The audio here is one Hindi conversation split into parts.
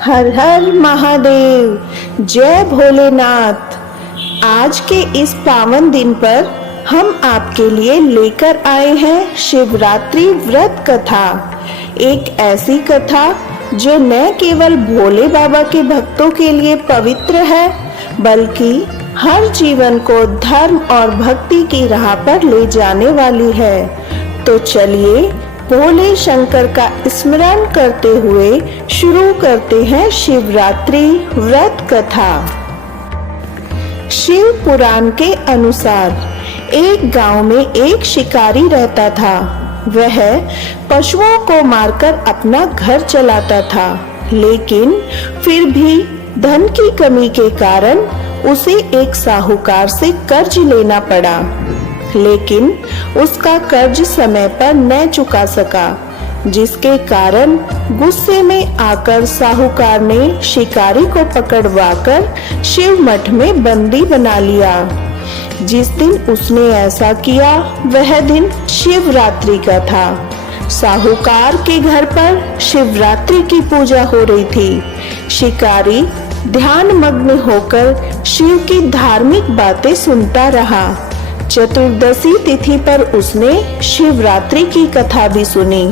हर हर महादेव, जय भोलेनाथ। आज के इस पावन दिन पर हम आपके लिए लेकर आए हैं शिवरात्रि व्रत कथा। एक ऐसी कथा जो न केवल भोले बाबा के भक्तों के लिए पवित्र है, बल्कि हर जीवन को धर्म और भक्ति की राह पर ले जाने वाली है। तो चलिए भोले शंकर का स्मरण करते हुए शुरू करते हैं शिवरात्रि व्रत कथा। शिव पुराण के अनुसार एक गांव में एक शिकारी रहता था। वह पशुओं को मारकर अपना घर चलाता था, लेकिन फिर भी धन की कमी के कारण उसे एक साहूकार से कर्ज लेना पड़ा। लेकिन उसका कर्ज समय पर न चुका सका, जिसके कारण गुस्से में आकर साहूकार ने शिकारी को पकड़वाकर शिव मठ में बंदी बना लिया। जिस दिन उसने ऐसा किया वह दिन शिवरात्रि का था। साहूकार के घर पर शिवरात्रि की पूजा हो रही थी। शिकारी ध्यान मग्न होकर शिव की धार्मिक बातें सुनता रहा। चतुर्दशी तिथि पर उसने शिवरात्रि की कथा भी सुनी।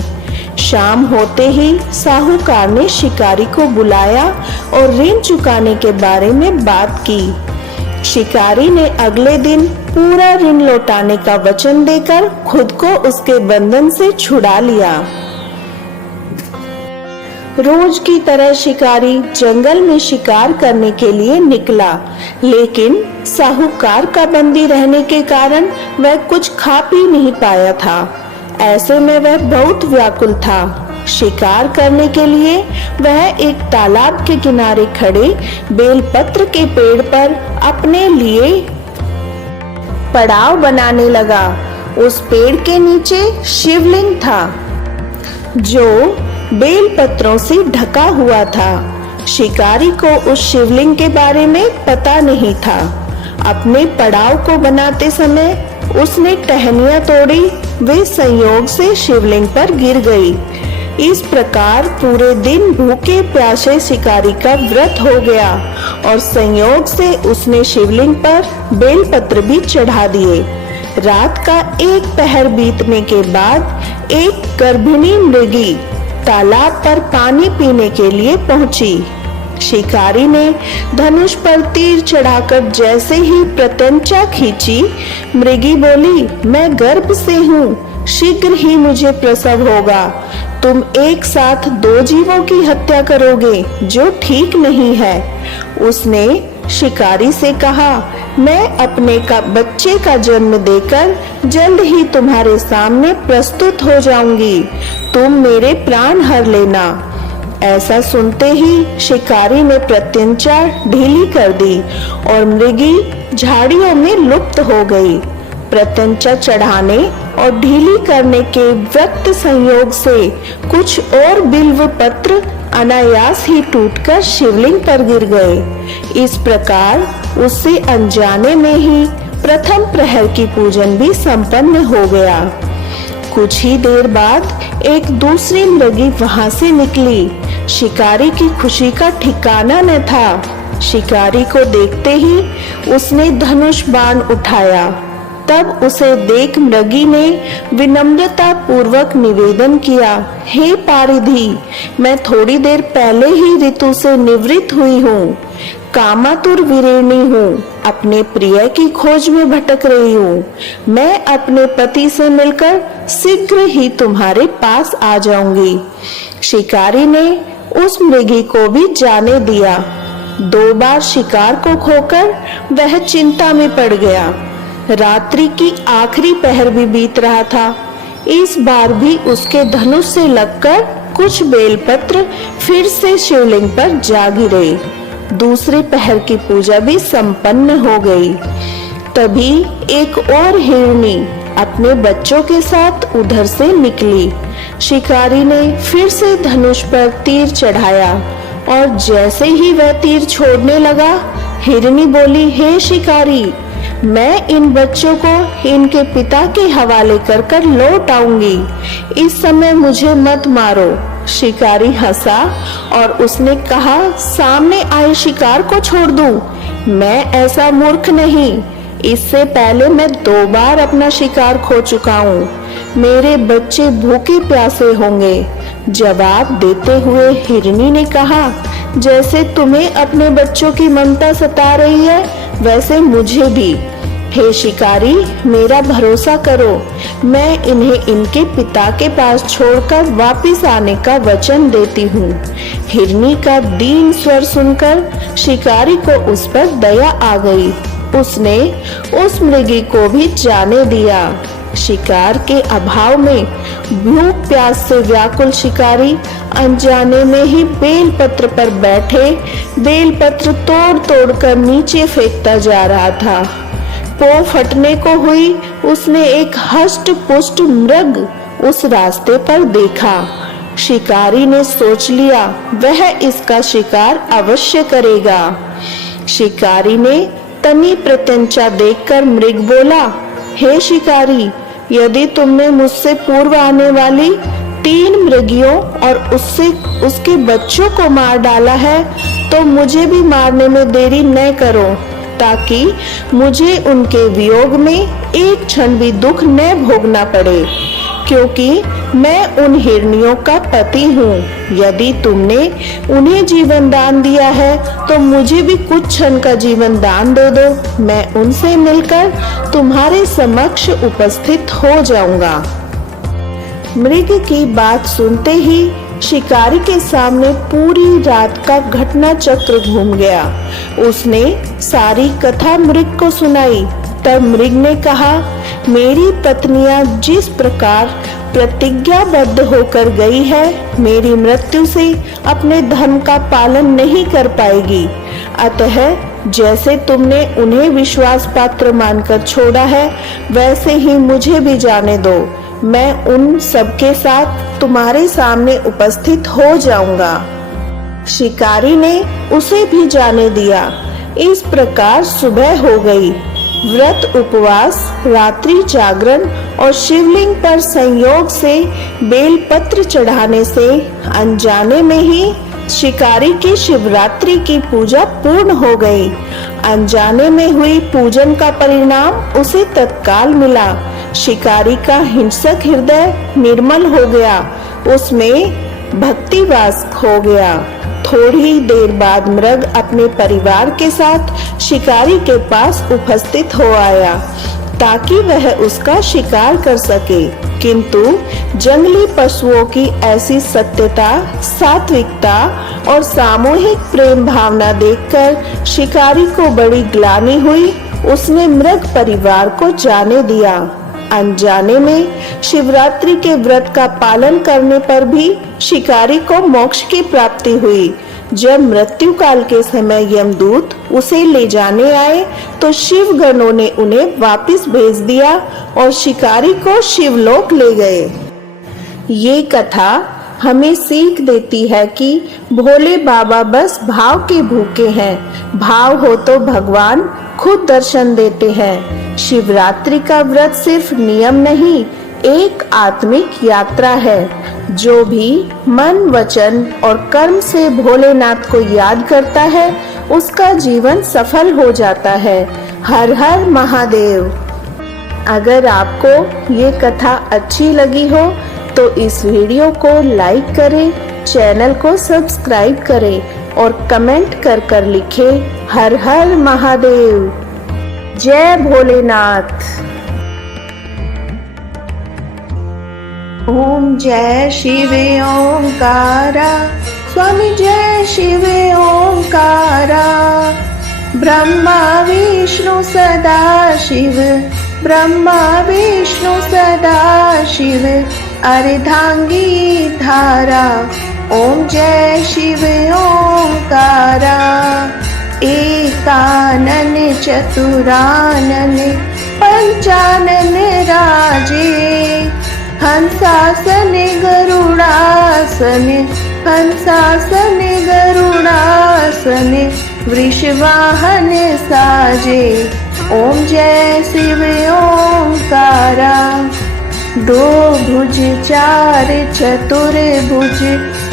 शाम होते ही साहूकार ने शिकारी को बुलाया और ऋण चुकाने के बारे में बात की। शिकारी ने अगले दिन पूरा ऋण लौटाने का वचन देकर खुद को उसके बंधन से छुड़ा लिया। रोज की तरह शिकारी जंगल में शिकार करने के लिए निकला, लेकिन साहूकार का बंदी रहने के कारण वह कुछ खा पी नहीं पाया था। ऐसे में वह बहुत व्याकुल था। शिकार करने के लिए वह एक तालाब के किनारे खड़े बेलपत्र के पेड़ पर अपने लिए पड़ाव बनाने लगा। उस पेड़ के नीचे शिवलिंग था, जो बेल पत्रों से ढका हुआ था। शिकारी को उस शिवलिंग के बारे में पता नहीं था। अपने पड़ाव को बनाते समय उसने टहनियां तोड़ी, वे संयोग से शिवलिंग पर गिर गई। इस प्रकार पूरे दिन भूखे प्यासे शिकारी का व्रत हो गया और संयोग से उसने शिवलिंग पर बेलपत्र भी चढ़ा दिए। रात का एक पहर बीतने के बाद एक गर्भिणी मृगी तालाब पर पानी पीने के लिए पहुंची। शिकारी ने धनुष पर तीर चढ़ाकर जैसे ही प्रत्यंचा खींची, मृगी बोली, मैं गर्भ से हूँ, शीघ्र ही मुझे प्रसव होगा। तुम एक साथ दो जीवों की हत्या करोगे, जो ठीक नहीं है। उसने शिकारी से कहा, मैं अपने बच्चे का जन्म देकर जल्द ही तुम्हारे सामने प्रस्तुत हो जाऊंगी, तुम मेरे प्राण हर लेना। ऐसा सुनते ही शिकारी ने प्रत्यंचा ढीली कर दी और मृगी झाड़ियों में लुप्त हो गई। प्रत्यंचा चढ़ाने और ढीली करने के वक्त संयोग से कुछ और बिल्व पत्र अनायास ही टूटकर शिवलिंग पर गिर गए। इस प्रकार उससे अनजाने में ही प्रथम प्रहर की पूजन भी संपन्न हो गया। कुछ ही देर बाद एक दूसरी मृगी वहां से निकली। शिकारी की खुशी का ठिकाना न था। शिकारी को देखते ही उसने धनुष बाण उठाया। तब उसे देख मृगी ने विनम्रता पूर्वक निवेदन किया, हे पारिधि, मैं थोड़ी देर पहले ही ऋतु से निवृत्त हुई हूँ, कामातुर वीरिणी हूँ, अपने प्रिय की खोज में भटक रही हूँ। मैं अपने पति से मिलकर शीघ्र ही तुम्हारे पास आ जाऊंगी। शिकारी ने उस मृगी को भी जाने दिया। 2 बार शिकार को खोकर वह चिंता में पड़ गया। रात्रि की आखिरी पहर भी बीत रहा था। इस बार भी उसके धनुष से लगकर कुछ बेलपत्र फिर से शिवलिंग पर जा गिरे। दूसरे पहर की पूजा भी संपन्न हो गई। तभी एक और हिरनी अपने बच्चों के साथ उधर से निकली। शिकारी ने फिर से धनुष पर तीर चढ़ाया और जैसे ही वह तीर छोड़ने लगा, हिरनी बोली, हे शिकारी, मैं इन बच्चों को इनके पिता के हवाले कर लौट आऊंगी। इस समय मुझे मत मारो। शिकारी हंसा और उसने कहा, सामने आए शिकार को छोड़ दूं? मैं ऐसा मूर्ख नहीं। इससे पहले मैं 2 बार अपना शिकार खो चुका हूँ। मेरे बच्चे भूखे प्यासे होंगे। जवाब देते हुए हिरनी ने कहा, जैसे तुम्हें अपने बच्चों की ममता सता रही है, वैसे मुझे भी। हे शिकारी, मेरा भरोसा करो। मैं इन्हें इनके पिता के पास छोड़कर वापस आने का वचन देती हूँ। हिरनी का दीन स्वर सुनकर शिकारी को उस पर दया आ गई। उसने उस मृगी को भी जाने दिया। शिकार के अभाव में भूख प्यास से व्याकुल शिकारी अनजाने में ही बेलपत्र पर बैठे बेलपत्र तोड़ तोड़ कर नीचे फेंकता जा रहा था। पो फटने को हुई, उसने एक हष्ट पुष्ट मृग उस रास्ते पर देखा। शिकारी ने सोच लिया, वह इसका शिकार अवश्य करेगा। शिकारी ने तनी प्रत्यंचा देखकर मृग बोला, हे शिकारी, यदि तुमने मुझसे पूर्व आने वाली 3 मृगियों और उसके बच्चों को मार डाला है, तो मुझे भी मारने में देरी न करो, ताकि मुझे उनके वियोग में एक क्षण भी दुख न भोगना पड़े, क्योंकि मैं उन हिरनियों का पति हूँ। यदि तुमने उन्हें जीवन दान दिया है, तो मुझे भी कुछ क्षण का जीवन दान दे दो। मैं उनसे मिलकर तुम्हारे समक्ष उपस्थित हो जाऊंगा। मृग की बात सुनते ही शिकारी के सामने पूरी रात का घटना चक्र घूम गया। उसने सारी कथा मृग को सुनाई। तब मृग ने कहा, मेरी पत्नियां जिस प्रकार प्रतिज्ञाबद्ध होकर गई है, मेरी मृत्यु से अपने धर्म का पालन नहीं कर पाएगी। अतः जैसे तुमने उन्हें विश्वास पात्र मानकर छोड़ा है, वैसे ही मुझे भी जाने दो। मैं उन सबके साथ तुम्हारे सामने उपस्थित हो जाऊंगा। शिकारी ने उसे भी जाने दिया। इस प्रकार सुबह हो गई। व्रत उपवास, रात्रि जागरण और शिवलिंग पर संयोग से बेलपत्र चढ़ाने से अनजाने में ही शिकारी की शिवरात्रि की पूजा पूर्ण हो गई। अनजाने में हुई पूजन का परिणाम उसे तत्काल मिला। शिकारी का हिंसक हृदय निर्मल हो गया, उसमें भक्तिवास खो गया। थोड़ी देर बाद मृग अपने परिवार के साथ शिकारी के पास उपस्थित हो आया, ताकि वह उसका शिकार कर सके। किंतु जंगली पशुओं की ऐसी सत्यता, सात्विकता और सामूहिक प्रेम भावना देखकर शिकारी को बड़ी ग्लानि हुई। उसने मृग परिवार को जाने दिया। अनजाने में शिवरात्रि के व्रत का पालन करने पर भी शिकारी को मोक्ष की प्राप्ति हुई। जब मृत्यु काल के समय यमदूत उसे ले जाने आए, तो शिव गणों ने उन्हें वापस भेज दिया और शिकारी को शिवलोक ले गए। ये कथा हमें सीख देती है कि भोले बाबा बस भाव के भूखे हैं। भाव हो तो भगवान खुद दर्शन देते हैं। शिवरात्रि का व्रत सिर्फ नियम नहीं, एक आत्मिक यात्रा है। जो भी मन, वचन और कर्म से भोलेनाथ को याद करता है, उसका जीवन सफल हो जाता है। हर हर महादेव। अगर आपको ये कथा अच्छी लगी हो तो इस वीडियो को लाइक करें, चैनल को सब्सक्राइब करें और कमेंट कर लिखें हर हर महादेव। जय भोलेनाथ। ओम जय शिव ओंकारा, स्वामी जय शिव ओंकारा। ब्रह्मा विष्णु सदा शिव, ब्रह्मा विष्णु सदा शिव, अर्धांगी धारा। ओम जय शिव ओंकारा। एकानन चतुरानन पंचानन राजे, हंसासन गरुड़ासन, हंसासन गरुड़ासन, वृषवाहन साजे। ओम जय शिव ओंकारा। 2 भुज 4 चतुर्भुज,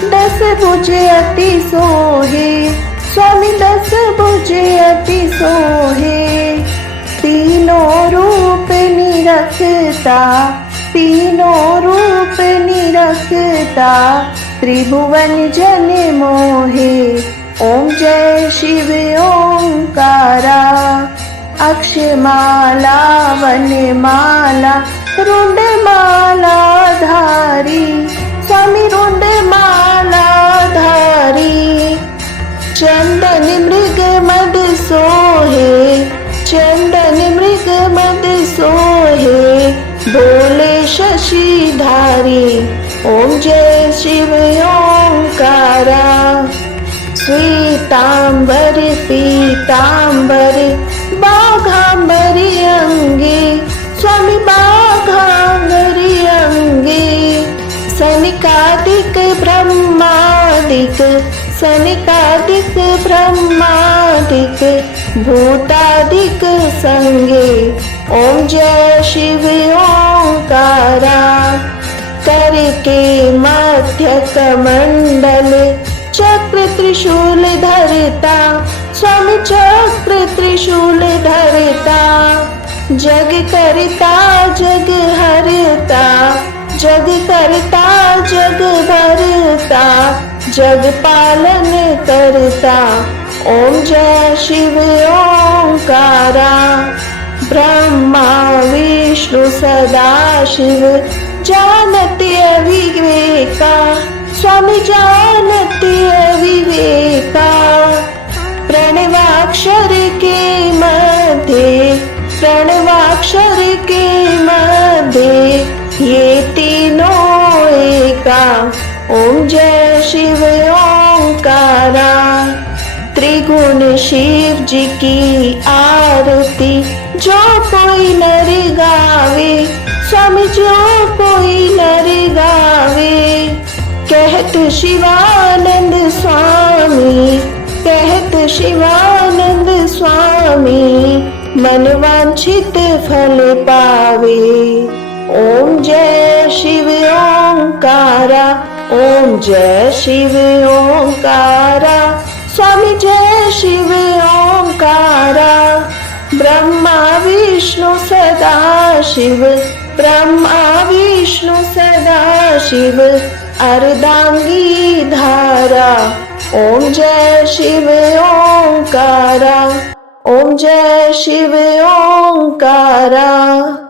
दस भुज अति सोहे, स्वामी दस भुज अति सोहे। तीनों रूप निरखता, तीनों रूप निरखता, त्रिभुवन जन मोहे। ओम जय शिव ओंकारा। अक्षमाला वनमाला रुंडमाला धारी, स्वामी रुंडमाला धारी। चंदन मृग मद सोहे, चंदन मृग मद सोहे, बोले शशिधारी। ओम जय शिव ओंकारा। श्वेतांबर पीतांबर बाघांबरी अंगे, स्वामी बाघांबरी अंगे। सनिकादिक ब्रह्मादिक, सनिकादिक ब्रह्मादिक, भूतादिक संगे। ओम जय शिव ओंकारा। करके मध्य कमंडल, चक्र त्रिशूल धरता, स्वामी चक्र त्रिशूल धरता। जग करता जग हरता, जग करता जग भरता, जग पालन करता। ओम जय शिव ओंकारा। ब्रह्मा विष्णु सदा शिव, जानते अविवेका, स्वामी जानते अविवेका। प्रणवाक्षर के मध्य, प्रणवाक्षर के मध्य, ये तीनों एका। ओम जय शिव ओंकारा। त्रिगुण शिव जी की आरती, जो कोई नर गावे, स्वामी जो कोई नर गावे। कहत शिवानंद स्वामी, कहत शिवानंद स्वामी, मन वांछित फल पावे। ओम जय शिव ओंकारा। ओम जय शिव ओंकारा। स्वामी जय शिव ओंकारा। ब्रह्मा विष्णु सदा शिव, ब्रह्मा विष्णु सदा शिव, अर्धांगी धारा। ओम जय शिव ओंकारा। ओम जय शिव ओंकारा।